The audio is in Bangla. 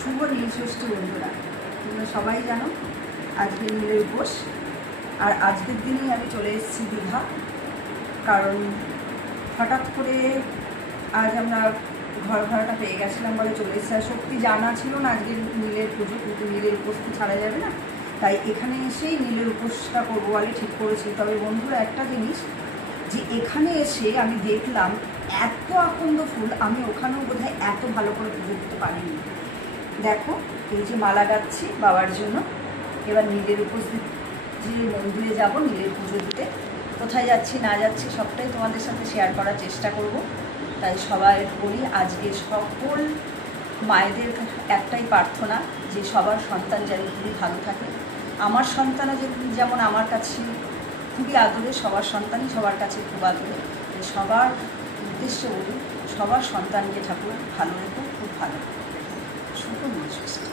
শুভ নীলষষ্ঠী বন্ধুরা, তোমরা সবাই জানো আজকে নীলের উপোস। আর আজকের দিনেই আমি চলে এসেছি দীঘা, কারণ হঠাৎ করে আজ আমরা ঘর ভাড়াটা পেয়ে গেছিলাম বলে চলে এসেছি। আর সত্যি জানা ছিল না আজকে নীলের পুজো, কিন্তু নীলের উপোস তো ছাড়া যাবে না, তাই এখানে এসেই নীলের উপোসটা করবো বলে ঠিক করেছি। তবে বন্ধুরা একটা জিনিস, যে এখানে এসে আমি দেখলাম এত আকন্দ ফুল, আমি ওখানেও বোধহয় এত ভালো করে পুজো দিতে পারিনি। দেখো এই যে মালা গাচ্ছি বাবার জন্য। এবার নীলের উপস্থিত যে মন্দিরে যাব নীলের পুজো দিতে, কোথায় যাচ্ছি না যাচ্ছি সবটাই তোমাদের সাথে শেয়ার করার চেষ্টা করব। তাই সবাই বলি, আজকে সকল মায়েদের একটাই প্রার্থনা যে সবার সন্তান যেন খুবই ভালো থাকে। আমার সন্তানও যেমন আমার কাছে খুবই আদরে, সবার সন্তানই সবার কাছে খুব আদরে। সবার উদ্দেশ্যে বলি, সবার সন্তানকে ঠাকুর ভালো রেখো, খুব ভালো। শুভ নীলষষ্ঠী।